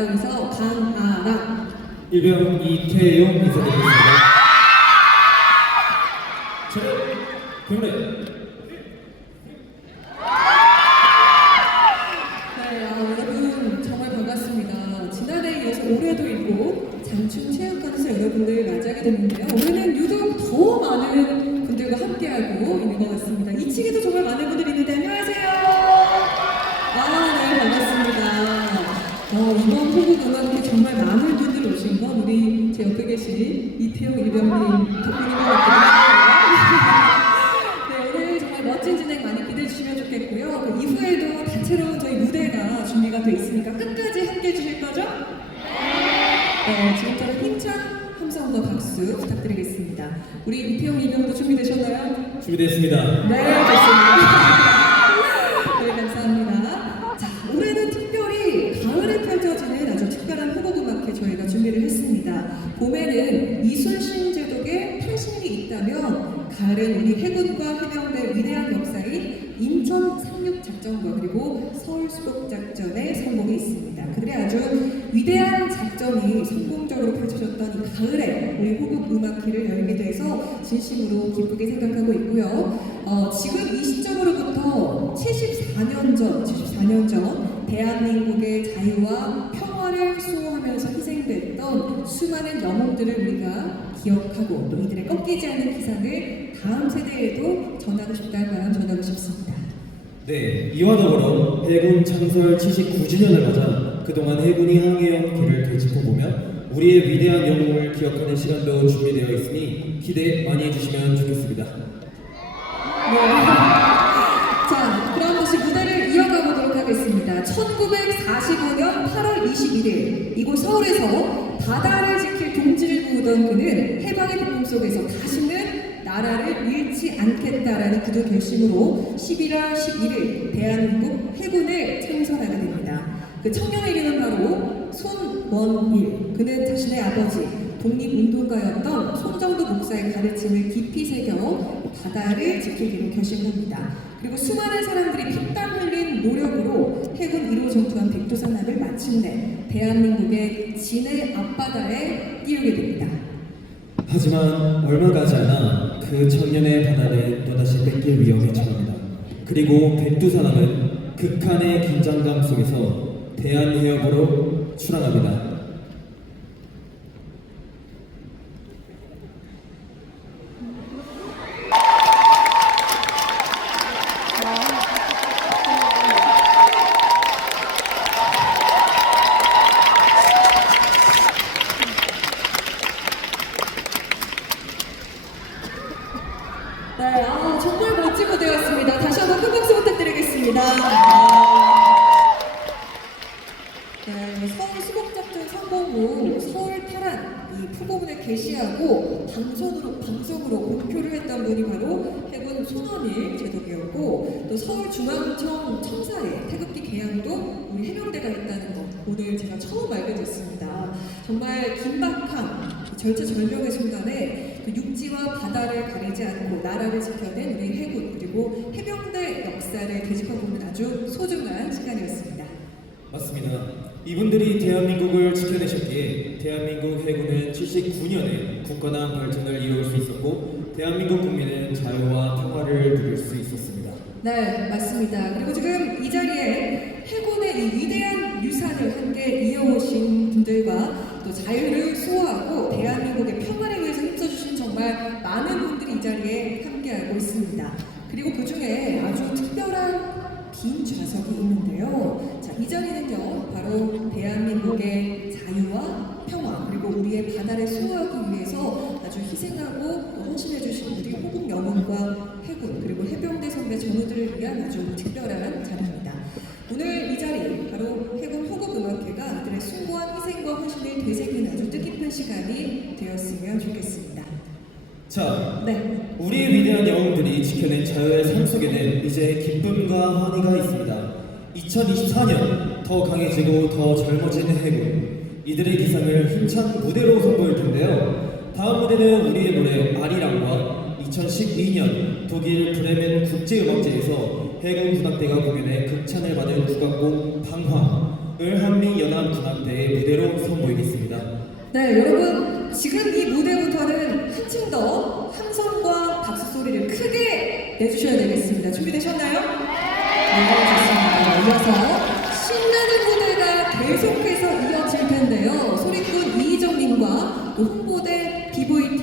아나운서 강아랑 일병 이태용 인사드리겠습니다. 계신 이태용 일 봄에는 이순신 제독의 80일이 있다면 가을엔 우리 해군과 해병대 위대한 역사인 인천 상륙 작전과 그리고 서울 수복 작전의 성공이 있습니다. 그들의 아주 위대한 작전이 성공적으로 펼쳐졌던 이 가을에 우리 호국 음악회를 열게 돼서 진심으로 기쁘게 생각하고 있고요. 어, 지금 이 시점으로부터 74년 전, 74년 전 대한민국의 자유와 평 화를 수호하면서 희생됐던 수많은 영웅들을 우리가 기억하고 또 이들의 꺾이지 않는 기상을 다음 세대에도 전하고 싶다는 마음 전하고 싶습니다. 네, 이와 더불어 해군 창설 79주년을 맞아 그동안 해군이 항해한 길을 되짚어보며 우리의 위대한 영웅을 기억하는 시간도 준비되어 있으니 기대 많이 해주시면 좋겠습니다. 네. 21일 이곳 서울에서 바다를 지킬 동지를 부르던 그는 해방의 기쁨 속에서 다시는 나라를 잃지 않겠다라는 그도 결심으로 11월 11일 대한민국 해군을 창설하게 됩니다. 그 청년의 이름은 바로 손원일. 그는 자신의 아버지 독립운동가였던 손정도 목사의 가르침을 깊이 새겨 바다를 지키기로 결심합니다. 그리고 수많은 사람들이 피땀 흘린 노력으로 해군 1호 전투함 백두산함을 마침내 대한민국의 진해 앞바다에 띄우게 됩니다. 하지만 얼마 가지 않아 그 청년의 바다를 또다시 뺏길 위험에 처합니다. 그리고 백두산함은 극한의 긴장감 속에서 대한해협으로 출항합니다. 네, 아, 정말 멋진 무대였습니다. 다시 한번 큰 박수 부탁드리겠습니다. 아, 네, 서울 수복작전 성공 후 서울 탈환 이 프로그램을 게시하고 방송으로 방송으로 분이 바로 해군 손원일 제독이었고 또 서울중앙청 청사에 태극기 개양도 우리 해병대가 있다는 것 오늘 제가 처음 알게 됐습니다. 정말 긴박한 절체절명의 순간에 그 육지와 바다를 가리지 않고 나라를 지켜낸 우리 해군 그리고 해병대 역사를 되짚어보는 아주 소중한 시간이었습니다. 맞습니다. 이분들이 대한민국을 지켜내셨기에 대한민국 해군은 79년에 굳건한 발전을 이룰 수 있었고 대한민국 국민은 자유와 평화를 누릴 수 있었습니다. 네, 맞습니다. 그리고 지금 이 자리에 해군의 이 위대한 유산을 함께 이어오신 분들과 또 자유를 수호하고 대한민국의 평화를 위해서 힘써주신 정말 많은 분들이 이 자리에 함께하고 있습니다. 그리고 그 중에 아주 특별한 긴 좌석이 있는데요. 자, 이 자리는요, 바로 대한민국의 자유와 평화, 그리고 우리의 바다를 수호하기 위해서 아주 희생하고 또 헌신해 주신 우리 호국 영웅과 해군, 그리고 해병대 선배 전우들을 위한 아주 특별한 자리입니다. 오늘 이 자리, 바로 해군 호국 음악회가 그들의 숭고한 희생과 헌신을 되새기는 아주 뜻깊은 시간이 되었으면 좋겠습니다. 자, 네. 우리의 위대한 영웅들이 지켜낸 자유의 삶 속에는 이제 기쁨과 환희가 있습니다. 2024년 더 강해지고 더 젊어지는 해군 이들의 기상을 힘찬 무대로 선보일 텐데요. 다음 무대는 우리의 노래 아리랑과 2012년 독일 브레멘 국제음악제에서 해군 군악대가 공연해 극찬을 받은 국악곡 방황 한미연합 군악대의 무대로 선보이겠습니다. 네, 여러분 지금 이 무대부터는 한층 더 함성과 박수 소리를 크게 내주셔야 되겠습니다. 준비되셨나요? 네, 좋습니다. 이어서 신나는 무대가 계속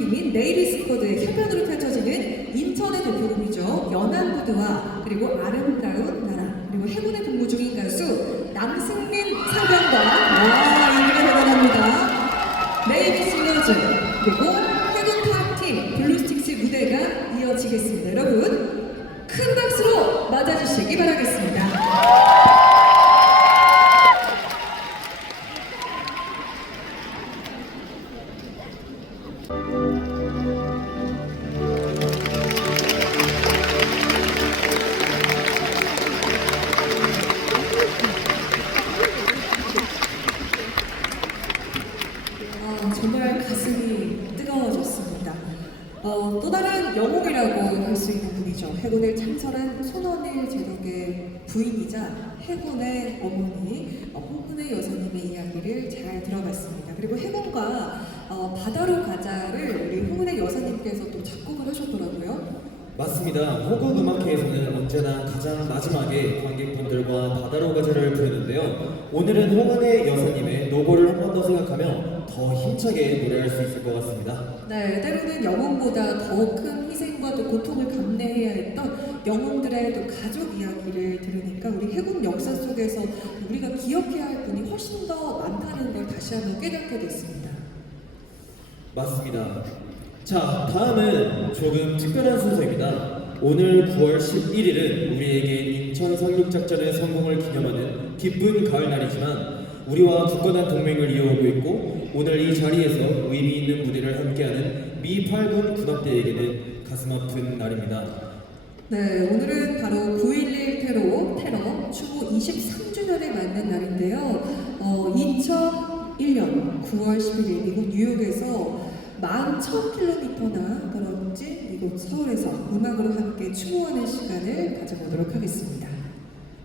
팀인 네이비 스쿼드의 캠페인으로 펼쳐지는 인천의 대표곡이죠. 연안부두와 그리고 아름다운 나라 그리고 해군에 근무 중인 가수 남승민 사병과 여사님께서 또 작곡을 하셨더라고요. 맞습니다. 호국 음악회에서는 언제나 가장 마지막에 관객분들과 바다로 가자를 부르는데요. 오늘은 홍은혜 여사님의 노고를 한 번 더 생각하며 더 힘차게 노래할 수 있을 것 같습니다. 네, 때로는 영웅보다 더 큰 희생과 또 고통을 감내해야 했던 영웅들의 또 가족 이야기를 들으니까 우리 해군 역사 속에서 우리가 기억해야 할 분이 훨씬 더 많다는 걸 다시 한번 깨닫게 됐습니다. 맞습니다. 자, 다음은 조금 특별한 순서입니다. 오늘 9월 11일은 우리에게 인천 상륙작전의 성공을 기념하는 기쁜 가을날이지만 우리와 굳건한 동맹을 이어오고 있고 오늘 이 자리에서 의미 있는 무대를 함께하는 미 8군 군악대에게는 가슴 아픈 날입니다. 네, 오늘은 바로 9.11 테러, 테러 추모 23주년에 맞는 날인데요. 어, 2001년 9월 11일 미국 뉴욕에서 11,000km나 떨어진 이곳 서울에서 음악으로 함께 추모하는 시간을 가져보도록 하겠습니다.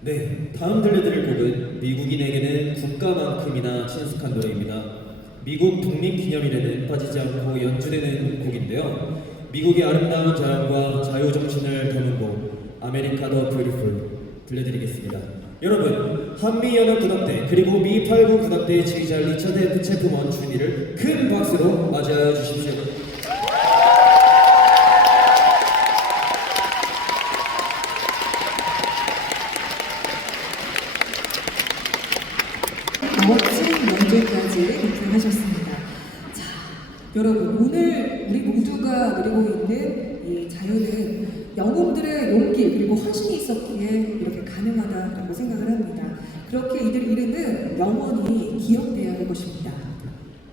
네, 다음 들려드릴 곡은 미국인에게는 국가만큼이나 친숙한 노래입니다. 미국 독립기념일에는 빠지지 않고 연주되는 곡인데요. 미국의 아름다운 자연과 자유정신을 담은 곡 아메리카 더 뷰티풀 들려드리겠습니다. 여러분, 한미연합 군악대 그리고 미8구 군악대의 지휘자 리처드 F. 체프먼 준이를 큰 박수로 맞이하여 주십시오. 멋진 연주까지 하셨습니다. 자, 여러분 오늘 우리 모두가 누리고 있는 이 자유는 영웅들의 용기 그리고 헌신이 있었기에 이렇게 가능하다라고 생각을 합니다. 그렇게 이들 이름은 영원히 기억돼야 할 것입니다.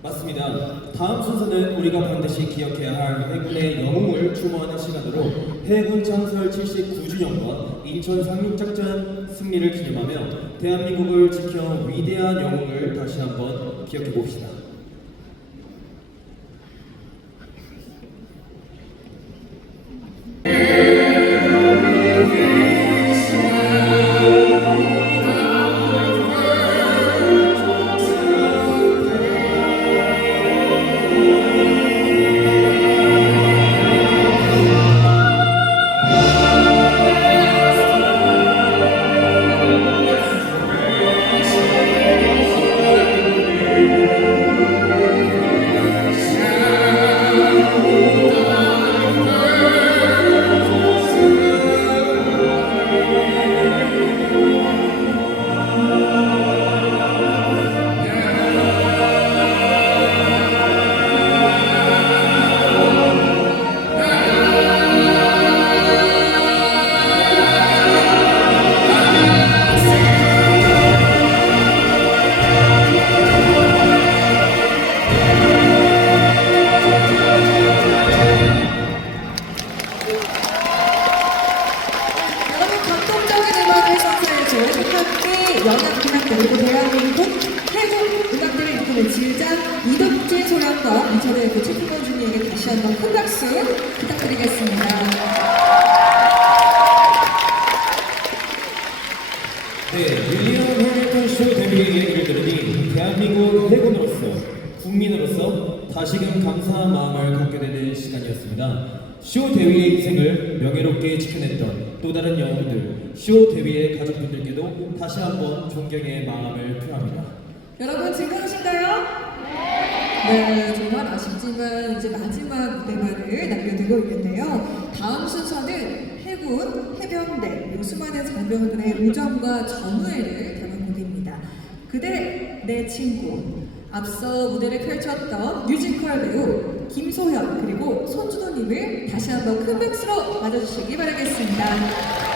맞습니다. 다음 순서는 우리가 반드시 기억해야 할 해군의 영웅을 추모하는 시간으로 해군 창설 79주년과 인천 상륙작전 승리를 기념하며 대한민국을 지켜 위대한 영웅을 다시 한번 기억해 봅시다. 다시금 감사한 마음을 갖게 되는 시간이었습니다. 쇼 대위의 인생을 명예롭게 지켜냈던 또 다른 영웅들, 쇼 대위의 가족분들께도 다시 한번 존경의 마음을 표합니다. 여러분 즐거우신가요? 네, 정말 아쉽지만 이제 마지막 무대만을 남겨두고 있는데요. 다음 순서는 해군, 해병대, 요 수많은 장병들의 우정과 전우애를 담은 곡입니다. 그대 내 친구. 앞서 무대를 펼쳤던 뮤지컬 배우 김소현 그리고 손주도님을 다시 한번 큰 박수로 맞아주시기 바라겠습니다.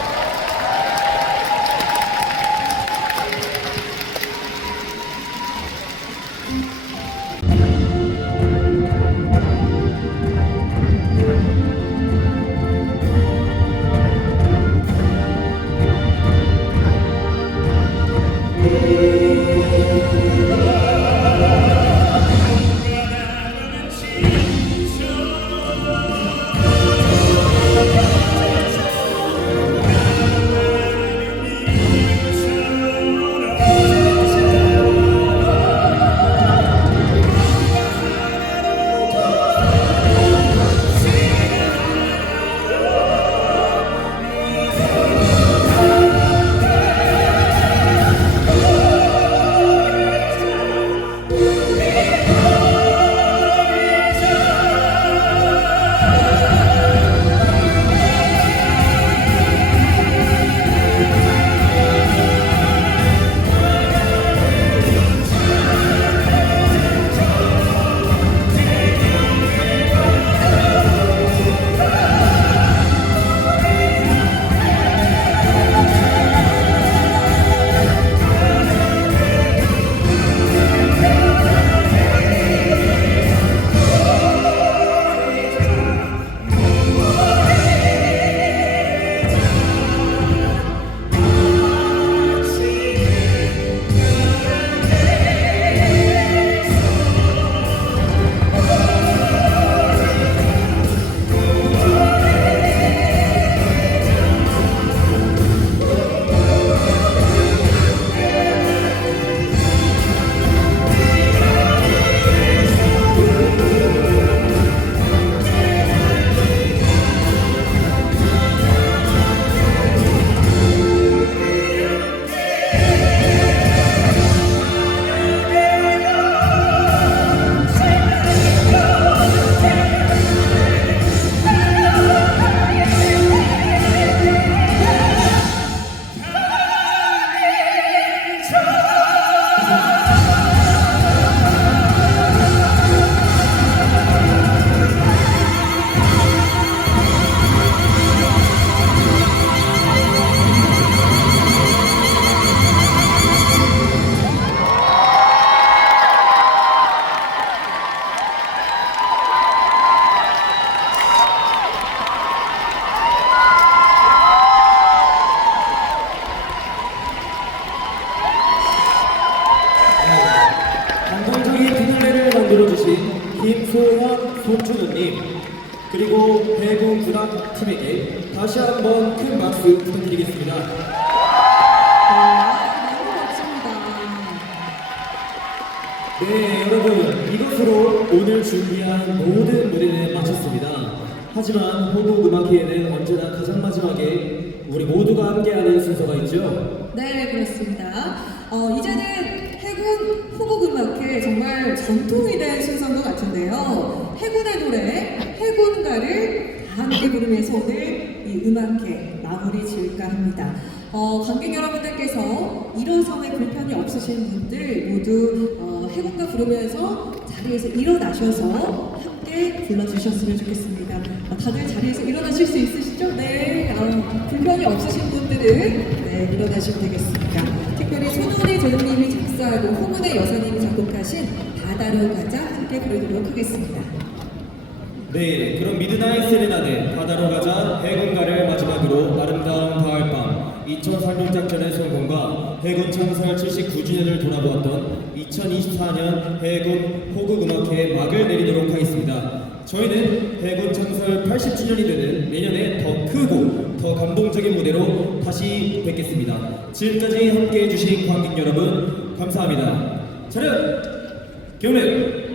김소현 손준우님 그리고 해군 군악 팀에게 다시 한번 큰 박수 부탁드리겠습니다. 네 여러분 이것으로 오늘 준비한 모든 무대는 마쳤습니다. 하지만 호국 음악회에는 언제나 가장 마지막에 우리 모두가 함께하는 순서가 있죠. 네, 그렇습니다. 어, 이제는 정말 전통이 된 순서인 것 같은데요. 해군의 노래, 해군가를 다 함께 부르면서 오늘 이 음악회 마무리 지을까 합니다. 어, 관객 여러분들께서 일어섬에 불편이 없으신 분들 모두 어, 해군가 부르면서 자리에서 일어나셔서 함께 불러주셨으면 좋겠습니다. 어, 다들 자리에서 일어나실 수 있으시죠? 네. 어, 불편이 없으신 분들은 네, 일어나시면 되겠습니다. 손원희 조정님이 작사하고 홍은혜 여사님이 작곡하신 바다로 가자 함께 부르도록 하겠습니다. 네, 그럼 미드나잇 세레나데 바다로 가자 해군가를 마지막으로 아름다운 가을밤 2003년 작전의 성공과 해군 창설 79주년을 돌아보았던 2024년 해군 호국음악회에 막을 내리도록 하겠습니다. 저희는 해군 창설 80주년이 되는 내년에 더 크고 더 감동적인 무대로 다시 뵙겠습니다. 지금까지 함께해 주신 관객 여러분 감사합니다. 차렷! 경례!